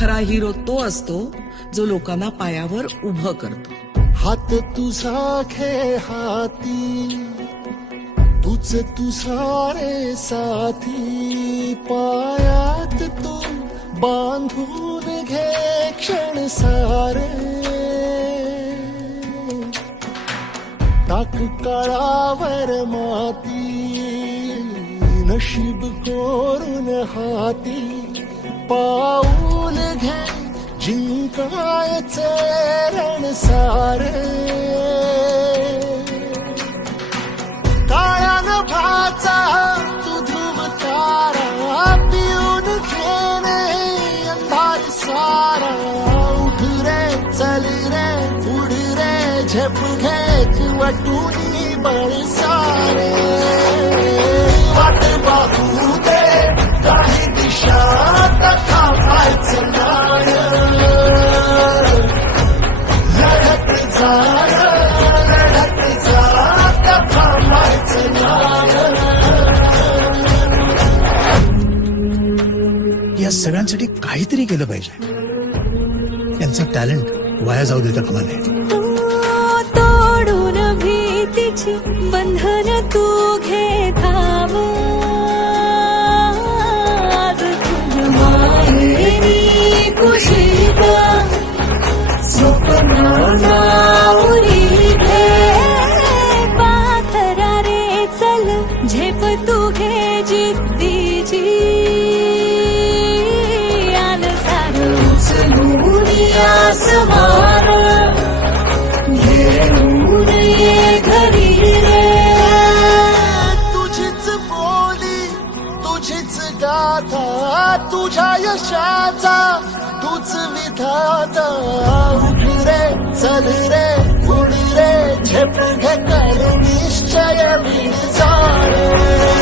खरा हिरो तो असतो जो लोकांना पायावर उभं करतो. हात तुझा घे हाती, तुझ तुझा रे साथी, पायात तू बांधून घे क्षण सारे. टाक काळावर माती, नशीब कोरून हाती, पाऊल घे जिंकायचे रण सारे. काळ्यान भाचा तू ध्रुव तारा, पिऊन घेणे अंधार सारा. उठ रे चल रे उड रे, झेप घे वटुनी बळ सारे. वाट पाहू दे काही दिशा, थांबायचं नाय. लढत जा लढत जा, थांबायचं नाय. या सगळ्यांसाठी काहीतरी केलं पाहिजे. त्यांचं टॅलेंट वाया जाऊ देता कामा नये. तोडून भीतीची बंधन तू घे थांब. आज तुझ मायेनी कुशीत स्वप्नांना उरी घे. पाखरा रे चल झेप तू घे जिद्दीची. आन सारं उचलून आसमान घेऊन ये घरी रे. तुझीच बोली तुझीच गाथा, तुझ्या यशाचा तूच विधाता. उठ रे चल रे उड रे, झेप घे कर निश्चय विण जा रे.